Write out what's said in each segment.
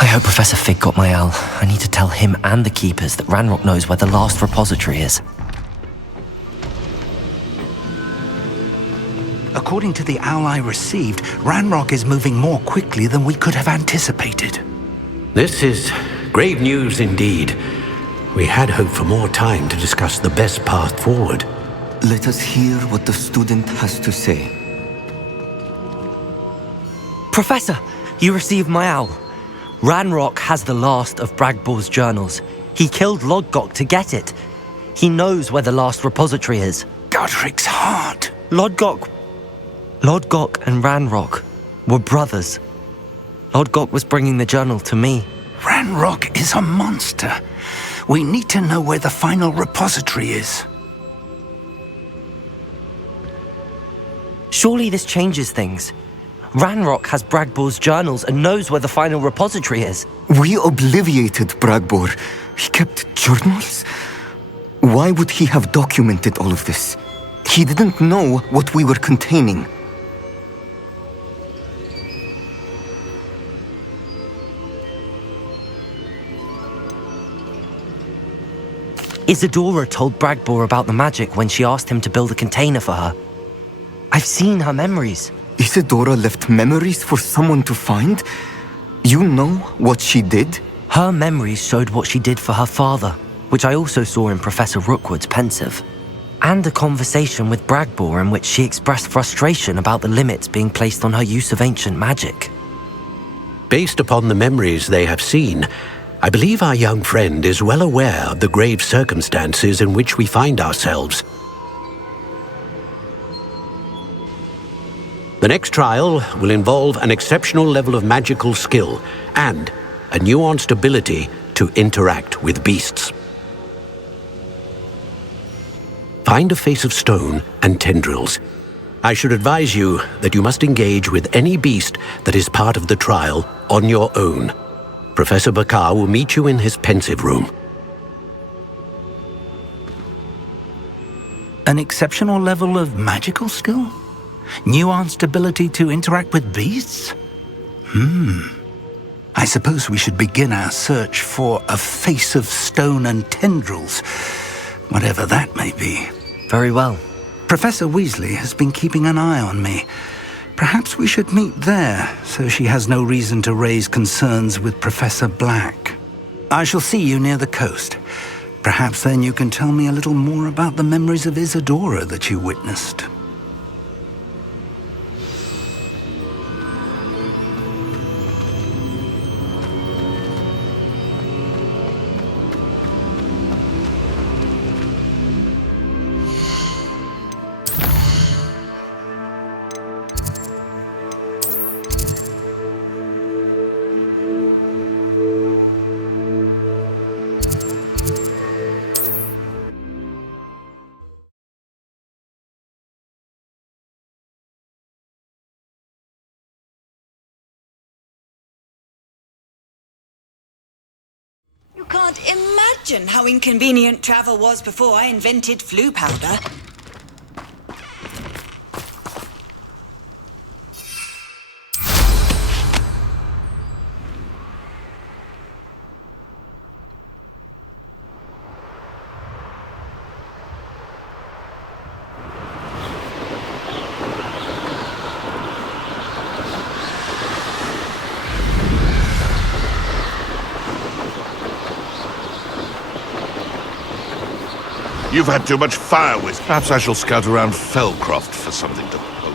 I hope Professor Fig got my owl. I need to tell him and the Keepers that Ranrock knows where the last repository is. According to the owl I received, Ranrock is moving more quickly than we could have anticipated. This is grave news indeed. We had hoped for more time to discuss the best path forward. Let us hear what the student has to say. Professor, you received my owl. Ranrock has the last of Bragbor's journals. He killed Lodgok to get it. He knows where the last repository is. Godric's heart. Lodgok and Ranrock were brothers. Lodgok was bringing the journal to me. Ranrock is a monster. We need to know where the final repository is. Surely this changes things. Ranrock has Bragbor's journals and knows where the final repository is. We obliviated Bragbor. He kept journals? Why would he have documented all of this? He didn't know what we were containing. Isadora told Bragbor about the magic when she asked him to build a container for her. I've seen her memories. Isadora left memories for someone to find? You know what she did? Her memories showed what she did for her father, which I also saw in Professor Rookwood's pensive. And a conversation with Bragbor in which she expressed frustration about the limits being placed on her use of ancient magic. Based upon the memories they have seen, I believe our young friend is well aware of the grave circumstances in which we find ourselves. The next trial will involve an exceptional level of magical skill and a nuanced ability to interact with beasts. Find a face of stone and tendrils. I should advise you that you must engage with any beast that is part of the trial on your own. Professor Bakar will meet you in his pensive room. An exceptional level of magical skill? Nuanced ability to interact with beasts? I suppose we should begin our search for a face of stone and tendrils, whatever that may be. Very well. Professor Weasley has been keeping an eye on me. Perhaps we should meet there, so she has no reason to raise concerns with Professor Black. I shall see you near the coast. Perhaps then you can tell me a little more about the memories of Isadora that you witnessed. You can't imagine how inconvenient travel was before I invented flu powder. You've had too much fire with. Perhaps I shall scout around Felcroft for something to poach.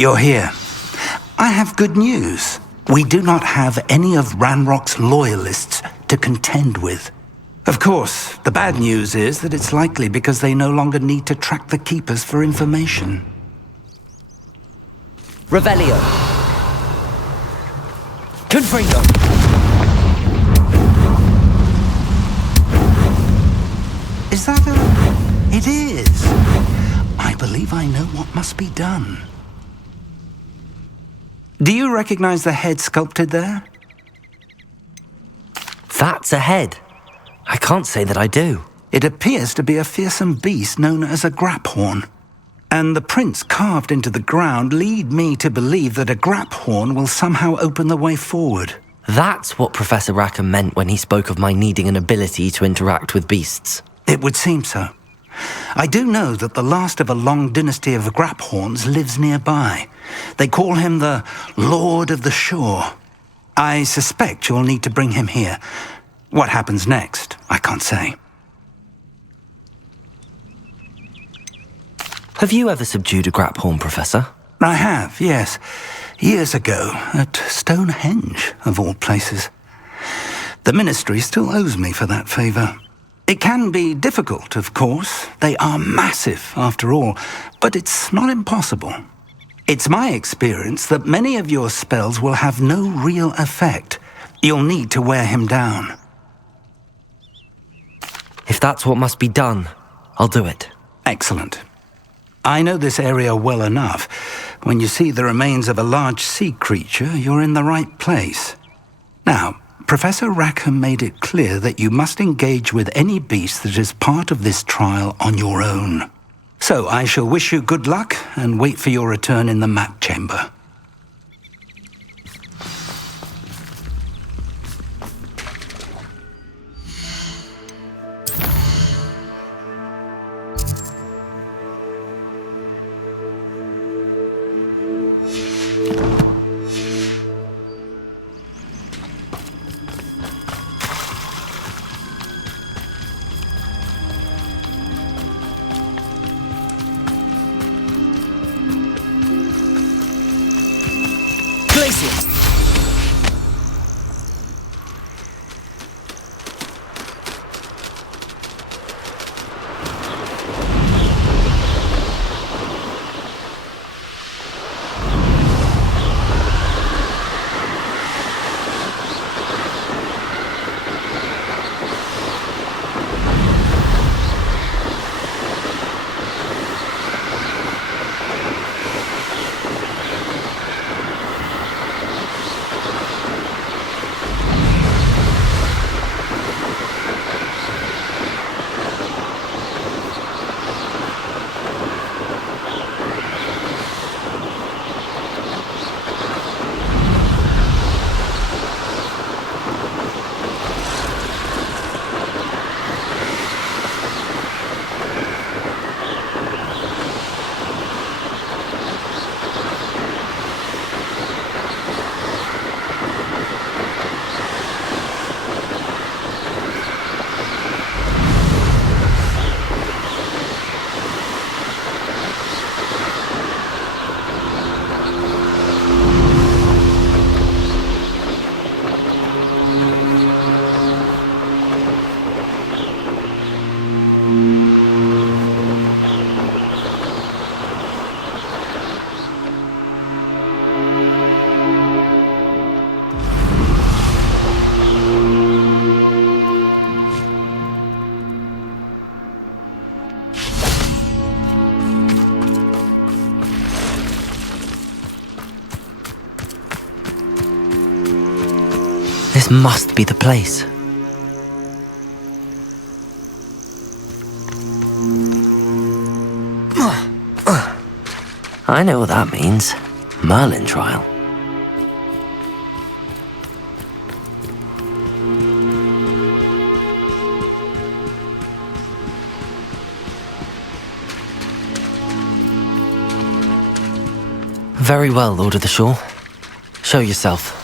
You're here. I have good news. We do not have any of Ranrock's loyalists to contend with. Of course, the bad news is that it's likely because they no longer need to track the Keepers for information. Revelio. Confringo. Is that a... It is. I believe I know what must be done. Do you recognize the head sculpted there? That's a head. I can't say that I do. It appears to be a fearsome beast known as a GRAPHORN. And the prints carved into the ground lead me to believe that a GRAPHORN will somehow open the way forward. That's what Professor Rackham meant when he spoke of my needing an ability to interact with beasts. It would seem so. I do know that the last of a long dynasty of GRAPHORNs lives nearby. They call him the Lord of the Shore. I suspect you'll need to bring him here. What happens next, I can't say. Have you ever subdued a GRAPHORN, Professor? I have, yes. Years ago, at Stonehenge, of all places. The Ministry still owes me for that favor. It can be difficult, of course. They are massive, after all, but it's not impossible. It's my experience that many of your spells will have no real effect. You'll need to wear him down. If that's what must be done, I'll do it. Excellent. I know this area well enough. When you see the remains of a large sea creature, you're in the right place. Now, Professor Rackham made it clear that you must engage with any beast that is part of this trial on your own. So I shall wish you good luck and wait for your return in the map chamber. This must be the place. I know what that means. Merlin trial. Very well, Lord of the Shore. Show yourself.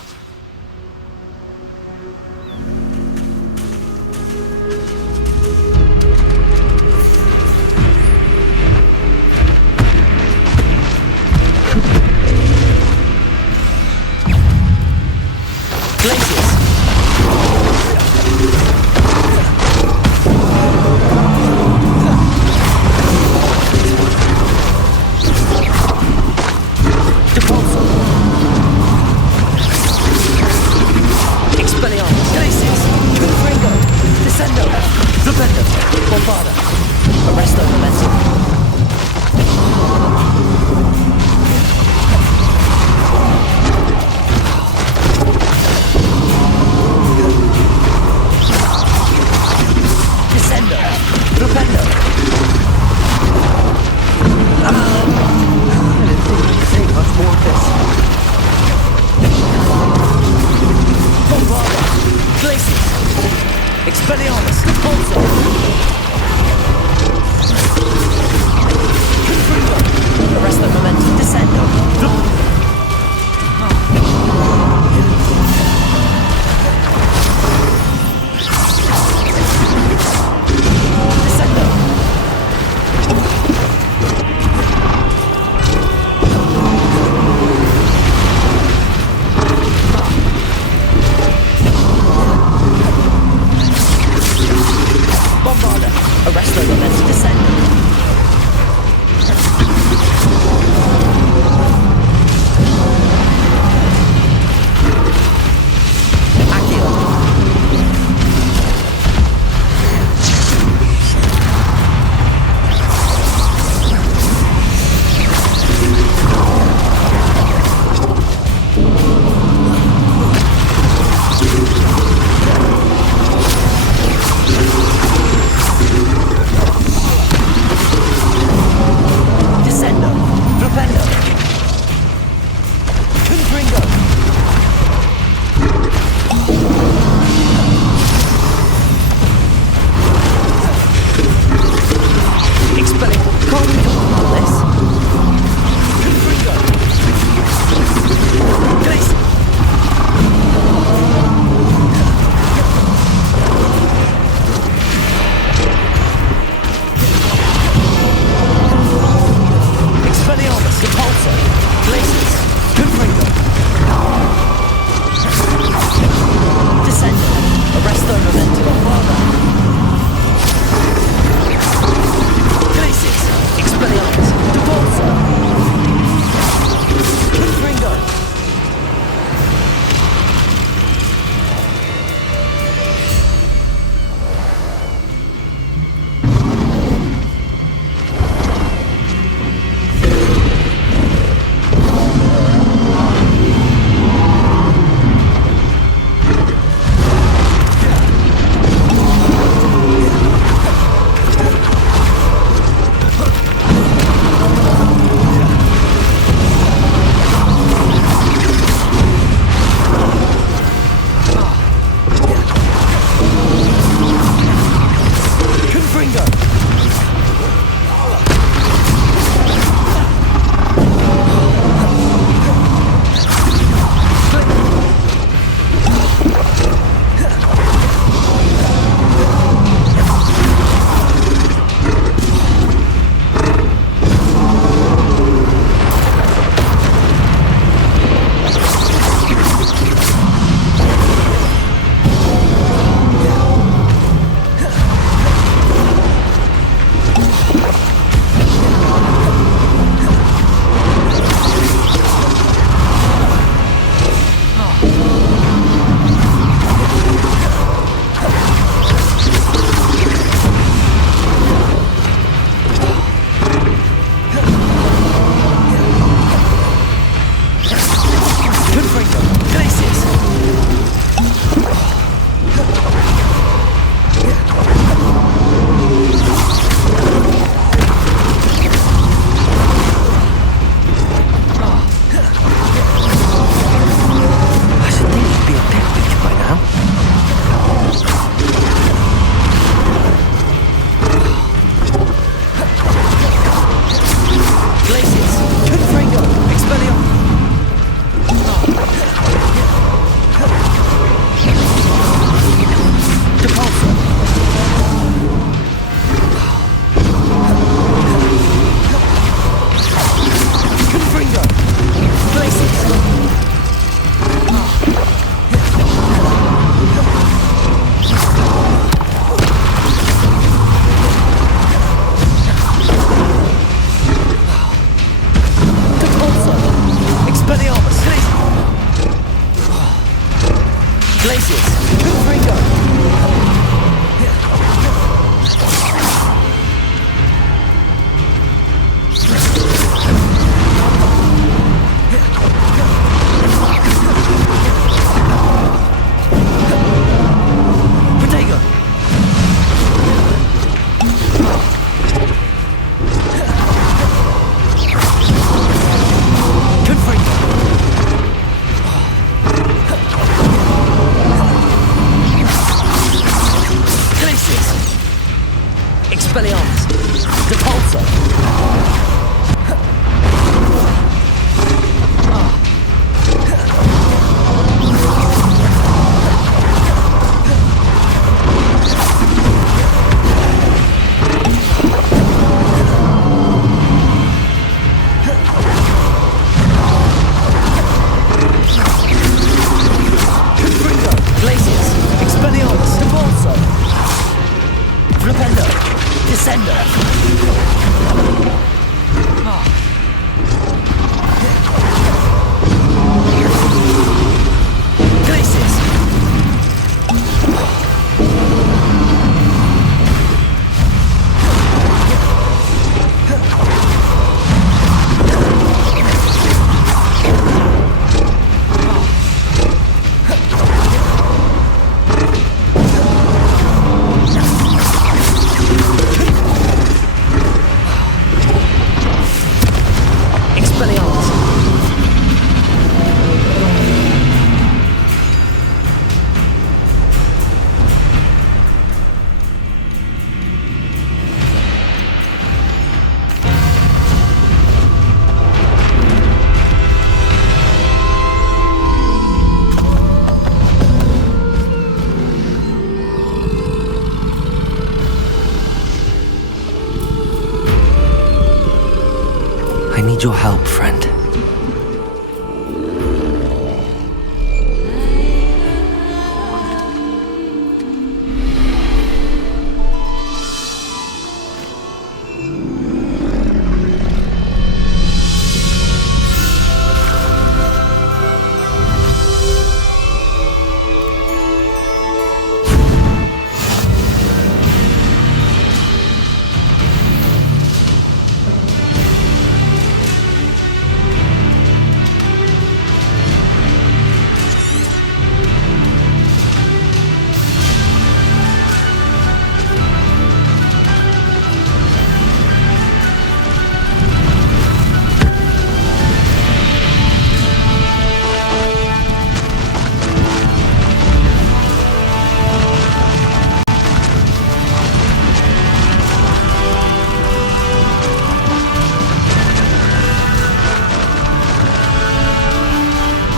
need your help, friend.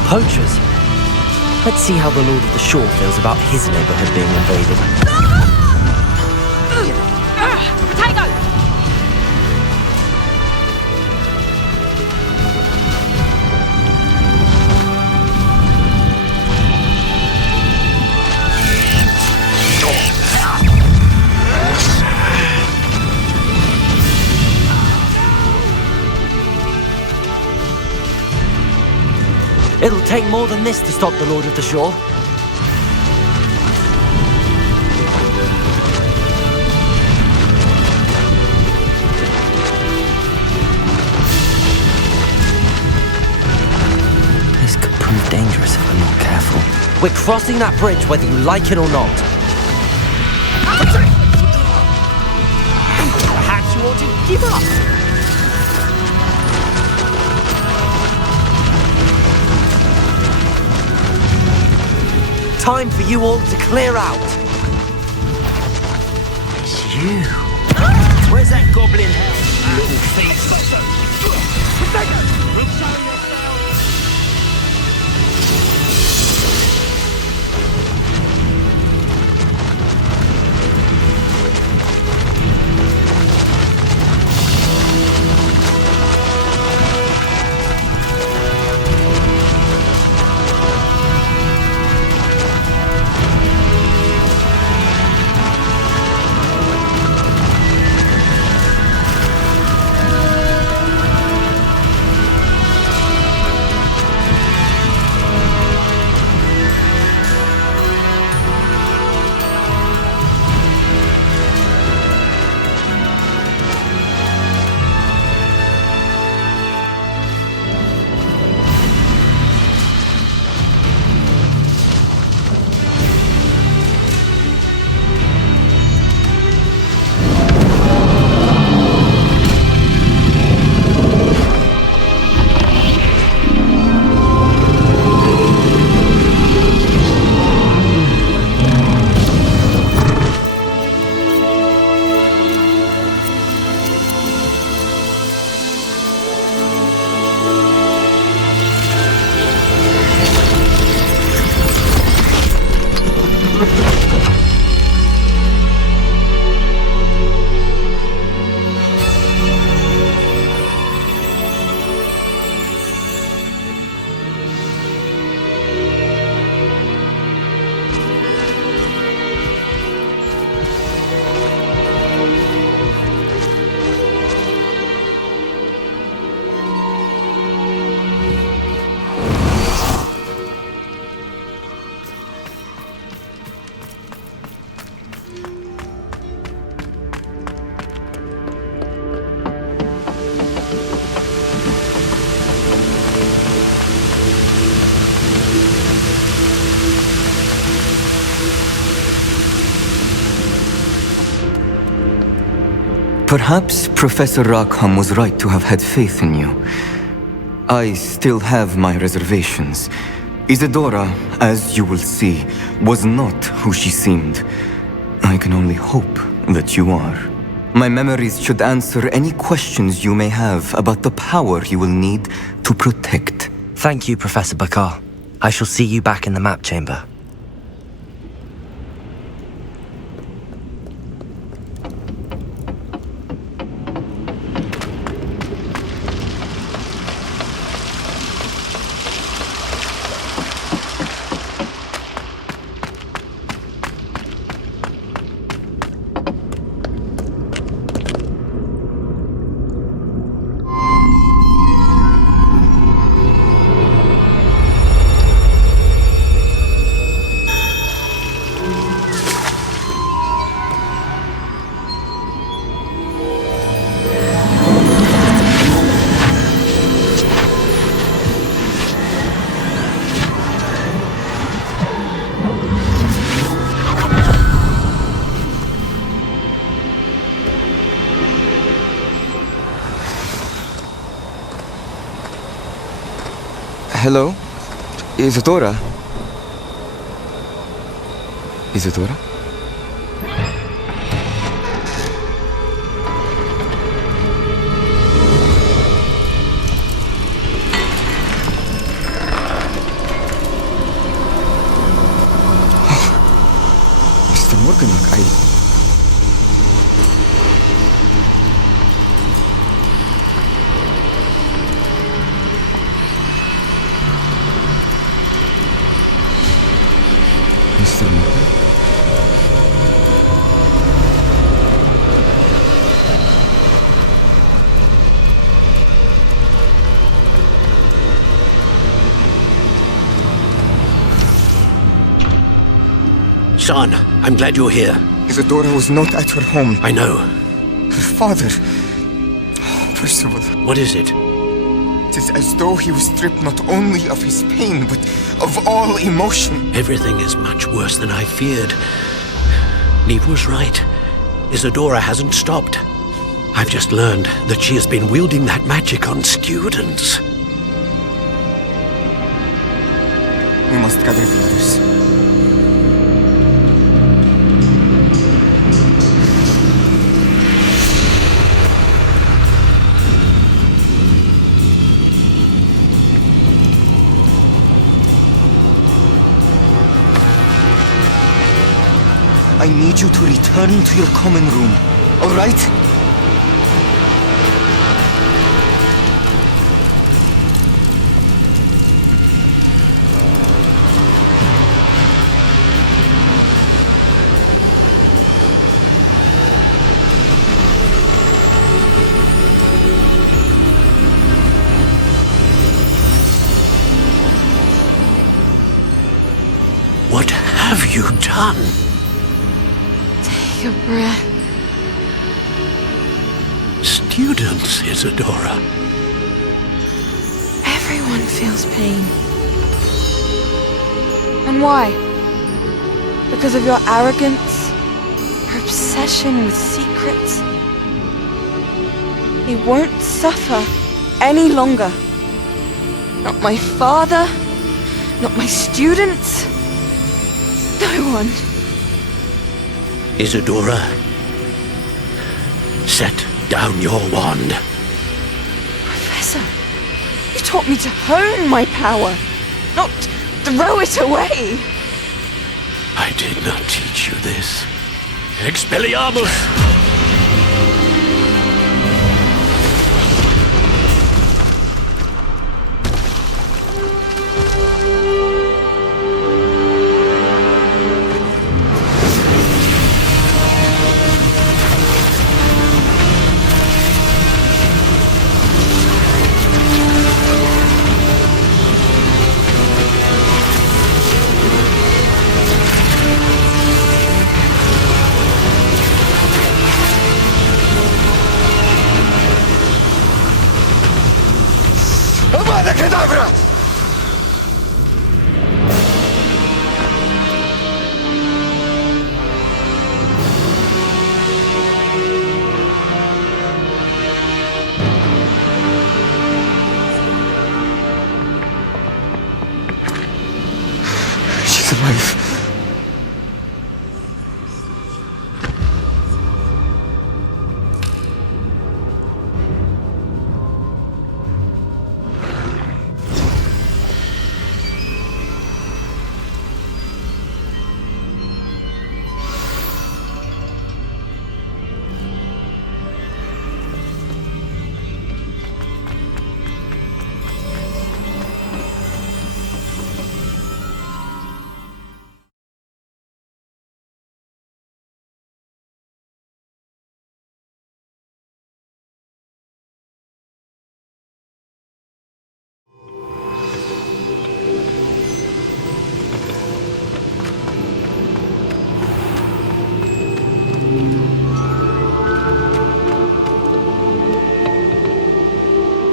Poachers? Let's see how the Lord of the Shore feels about his neighborhood being invaded. Potato! It'll take more than this to stop the Lord of the Shore. This could prove dangerous if I'm not careful. We're crossing that bridge whether you like it or not. Perhaps you ought to give up. Time for you all to clear out. It's you. Where's that goblin hell? Little thief. We'll show yourself. Perhaps Professor Rackham was right to have had faith in you. I still have my reservations. Isadora, as you will see, was not who she seemed. I can only hope that you are. My memories should answer any questions you may have about the power you will need to protect. Thank you, Professor Bakar. I shall see you back in the map chamber. Hello? Isadora? Isadora? Mr. Morganach, Mr. Morgan? Son, I'm glad you're here. Isadora was not at her home. I know. Her father... Percival, What is it? it is as though he was stripped not only of his pain, but of all emotion. Everything is much worse than I feared. Neve was right. Isadora hasn't stopped. I've just learned that she has been wielding that magic on students. We must gather the others. I need you to return to your common room, all right? What have you done? Take a breath. Students, Isadora. Everyone feels pain. And why? Because of your arrogance? Your obsession with secrets? They won't suffer any longer. Not my father, not my students, no one. Isadora, set down your wand. Professor, you taught me to hone my power, not throw it away. I did not teach you this. Expelliarmus! She's alive.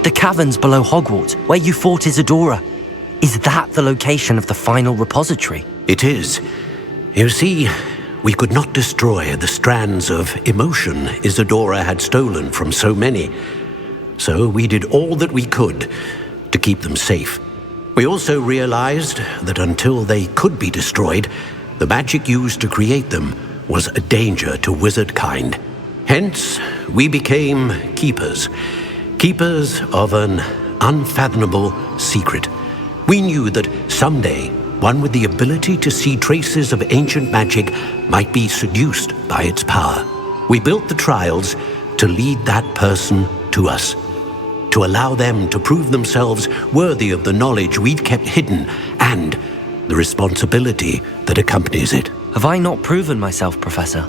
The caverns below Hogwarts, where you fought Isadora. Is that the location of the final repository? It is. You see, we could not destroy the strands of emotion Isadora had stolen from so many. So we did all that we could to keep them safe. We also realized that until they could be destroyed, the magic used to create them was a danger to wizard kind. Hence, we became keepers. Keepers of an unfathomable secret. We knew that someday, one with the ability to see traces of ancient magic might be seduced by its power. We built the trials to lead that person to us, to allow them to prove themselves worthy of the knowledge we'd kept hidden and the responsibility that accompanies it. Have I not proven myself, Professor?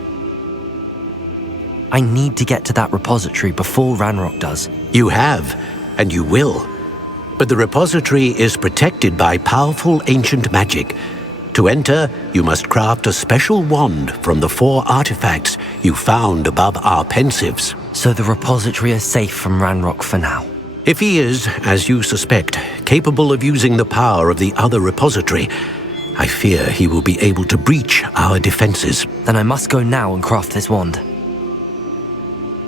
I need to get to that repository before Ranrock does. You have, and you will. But the repository is protected by powerful ancient magic. To enter, you must craft a special wand from the 4 artifacts you found above our pensives. So the repository is safe from Ranrock for now. If he is, as you suspect, capable of using the power of the other repository, I fear he will be able to breach our defenses. Then I must go now and craft this wand.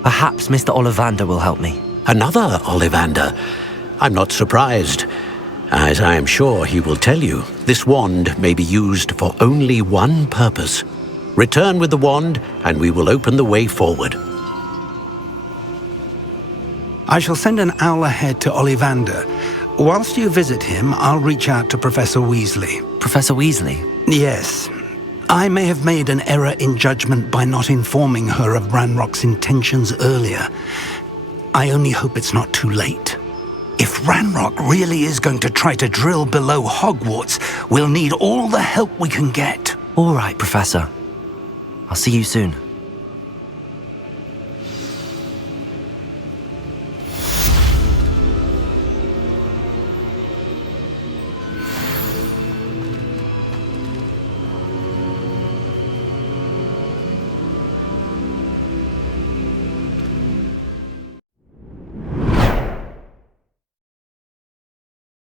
Perhaps Mr. Ollivander will help me. Another Ollivander? I'm not surprised. As I am sure he will tell you, this wand may be used for only one purpose. Return with the wand, and we will open the way forward. I shall send an owl ahead to Ollivander. Whilst you visit him, I'll reach out to Professor Weasley. Professor Weasley? Yes. I may have made an error in judgment by not informing her of Ranrock's intentions earlier. I only hope it's not too late. If Ranrock really is going to try to drill below Hogwarts, we'll need all the help we can get. All right, Professor. I'll see you soon.